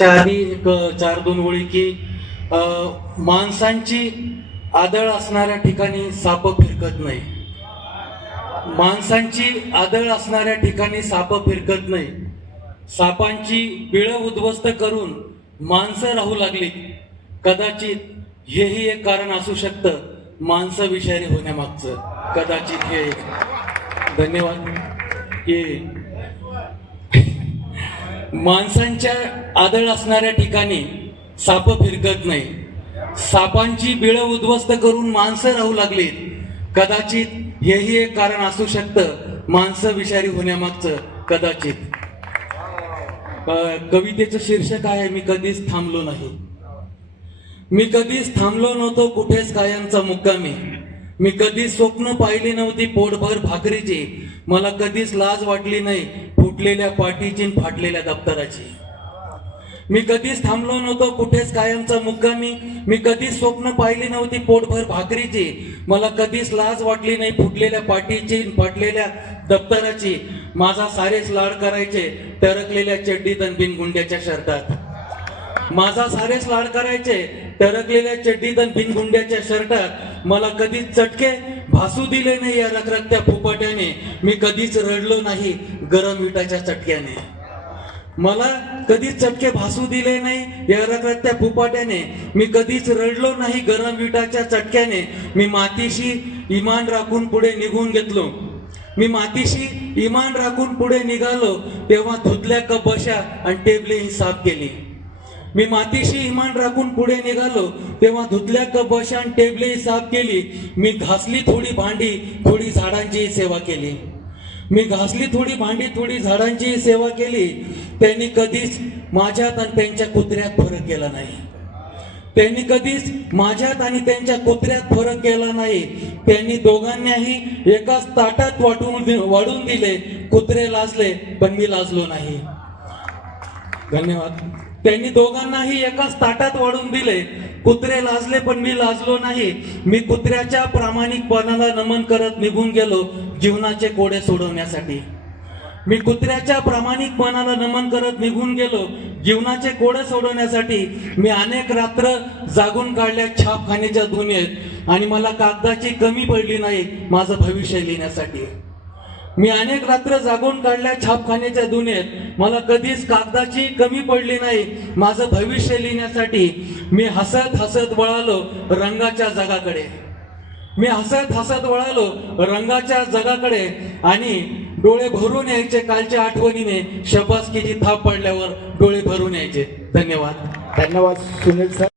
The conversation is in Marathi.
आधी एक चार दोन ओळी की माणसांची आदळ असणाऱ्या ठिकाणी साप फिरकत नाही. माणसांची आदळ असणाऱ्या ठिकाणी साप फिरकत नाही. सापांची बिळं उद्ध्वस्त करून माणसं राहू लागली कदाचित हेही एक कारण असू शकतं माणसं विषारी होण्यामागचं. कदाचित हे एक. धन्यवाद. की माणसांच्या आदळ असणाऱ्या ठिकाणी साप फिरकत नाही. सापांची बिळं उद्ध्वस्त करून माणसं राहू लागलीत. कदाचित हेही एक कारण असू शकतं माणसं विषारी होण्यामागचं कदाचित. कवितेचं शीर्षक आहे मी कधीच थांबलो नाही. मी कधीच थांबलो नव्हतो कुठेच कायमचा मुक्कामी. मी कधीच स्वप्न पाहिली नव्हती पोटभर भाकरीची. मला कधीच लाज वाटली नाही फुटलेल्या पाठीची फाटलेल्या दप्तराची. मी कधीच थांबलो नव्हतो कुठेच कायमचा मुक्कामी. मी कधीच स्वप्न पाहिली नव्हती पोटभर भाकरीची. मला कधीच लाज वाटली नाही फुटलेल्या पाठीची फाटलेल्या दप्तराची. माझा सारेच लाड करायचे टरकलेल्या चड्डीत आणि बिनगुंड्याच्या शर्टात. माझा सारेच लाड करायचे टरकलेल्या चड्डीत आणि बिनगुंड्याच्या शर्टात. मला कधीच चटके भासू दिले नाही या रखरखत्या फुपाट्याने मी कधीच रडलो नाही गरम विटाच्या चटक्याने. मला कधीच चटके भासू दिले नाही या रखरखत्या फुपाट्याने मी कधीच रडलो नाही गरम विटाच्या चटक्याने. मी मातीशी इमान राखून पुढे निघून घेतलो. मी मातीशी इमान राखून पुढे निघालो तेव्हा धुतल्या कपशा आणि टेबलेही साफ केली. मी मातीशी इमान राखून पुढे निघालो. तेव्हा धुतल्या कपशान आणि टेबलेही साफ केली. मी घासली थोडी भांडी थोडी झाडांची सेवा केली. मी घासली थोडी भांडी थोडी झाडांची सेवा केली. त्यांनी कधीच माझ्यात आणि त्यांच्या कुत्र्यात फरक केला नाही. त्यांनी कधीच माझ्यात आणि त्यांच्या कुत्र्यात फरक केला नाही. त्यांनी दोघांनाही एकाच ताटात वाटून वाढून दिले. कुत्रे लाजले पण मी लाजलो नाही. धन्यवाद. त्यांनी दोघांनाही एकाच ताटात वाढून दिले. कुत्रे लाजले पण मी लाजलो नाही. मी कुत्र्याच्या प्रामाणिकपणाला नमन करत निघून गेलो जीवनाचे कोडे सोडवण्यासाठी. मी कुत्र्याच्या प्रामाणिकपणाला नमन करत निघून गेलो जीवनाचे कोडे सोडवण्यासाठी. मी अनेक रात्र जागून काढल्या छापखान्याच्या दुनियेत आणि मला कागदाची कमी पडली नाही माझं भविष्य लिहिण्यासाठी. मी अनेक रात्र जागून काढल्या छापखान्याच्या दुनियेत. मला कधीच कागदाची कमी पडली नाही. माझं भविष्य लिहिण्यासाठी मी हसत हसत वळालो रंगाच्या जगाकडे. मी हसत हसत वळालो रंगाच्या जगाकडे आणि डोळे भरून यायचे कालच्या आठवणीने. शपासकीची थाप पडल्यावर डोळे भरून यायचे. धन्यवाद. धन्यवाद सुनील सर.